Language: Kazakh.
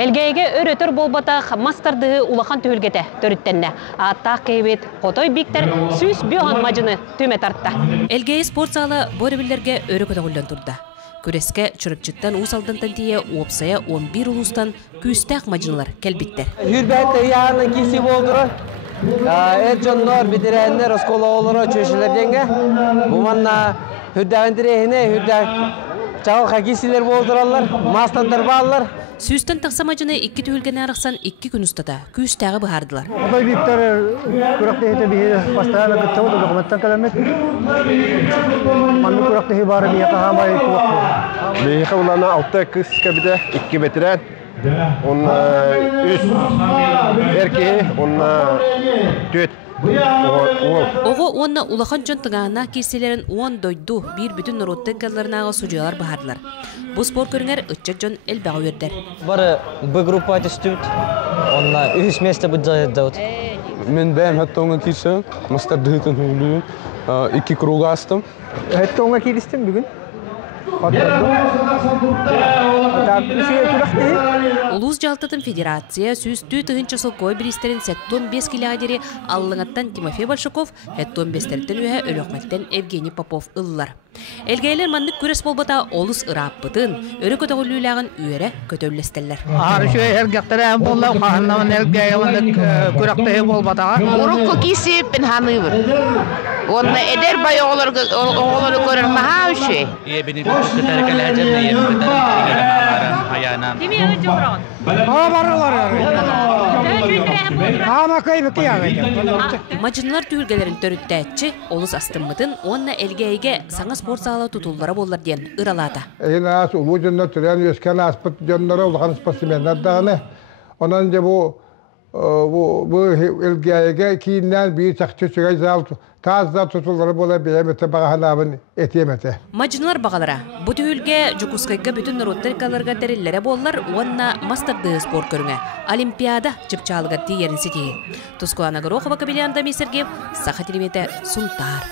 Elgeyge örötөр bolbata mastardығы улахан төгілгеті төріттенне. Аттақ кейбет қотой биктер сүз бүйоған мажыны төме тартта. Элгей спорт залы боребілерге өрі көтіғылден тұрды. Күреске чүрікчіттен ұсалдантан тие опсая 11 ұлыстан күйістәқ мажынылар кәлбіттер. Хүрбәтті яғының кесі болдыры. Эджоннор бітірәнлер оскола олыры чөшілерденге. Бұманна хүрдәғін дірейіне хүрдәғ чағыл қакесілер болдыралар, мастандар балылар. Сүйістен тақсамажыны 2 түйілген арықсан 2 күн ұстата, күйістәғі бұхардылар. Одай биктер күрәқтегі бейі бастағаны күттауды документтан кәлемет. Манды күрәқтегі бары бейі қағамай күрәқті. Бейі қылана 6 кыз кәбіде 2 бетірән. Оны үз әркеғі, оны төт. Оғы онна улахан жон тыңағына керселерін 10 дойду бір бүтін нұротты кәлларынағы судиялар бағардылар. Бұл спор көріңер үтчек жон әл бағы өрдер. Бары бұл группа түстімд, онна үз месті бұджайы дауд. Мен бәйім әтті оңа кейсі, мастар дұғытын ұлуын, 2 круға астым. Әтті оңа келістім бүгін. Улус жалтатын федерация сүзді тұғынчы сылкой бірістерін 5 килядері аллыңаттан Тимофей Большаков, 15-тәрттен өйі өліқмәттен Евгений Попов ұлылар. Элгейлер мандық көрес болбата олыс ұрап бұтын, өрі көтіғылуылағын үйері көтөлестелер. Арышы әргектері әм болау қағыннауын әлгейіміндік көріқтегі болбатаға. Ұрық көкесі пін ханы бір. Оны әдер бай оғылары көрір маға үші. Мажынлар түйілгелерін төрітті әтчі, олыс астыммытын, онна әлгейге саңа спорт залы тұтулары болар ден ұралады. Ең ас ұлу жөнді түрен өскен аспыт жөндері ұлған спортсменлер дағыны. Онан же бұл әлгейге кейіннен бейі сақты сүгей зал тазда тұтулары бола бейеметі бағанабын етеметі. Мажынлар бағалара, бұ түйілге жүкускайға бүтін нұроттеркаларға дәрелері болар, онна мастарды спорт көріңе. Олимпиада жіпчалыға дейерін сетейі. Тұскуана Горохова Кабелянда Месергев, Саха телеметі Сунтар.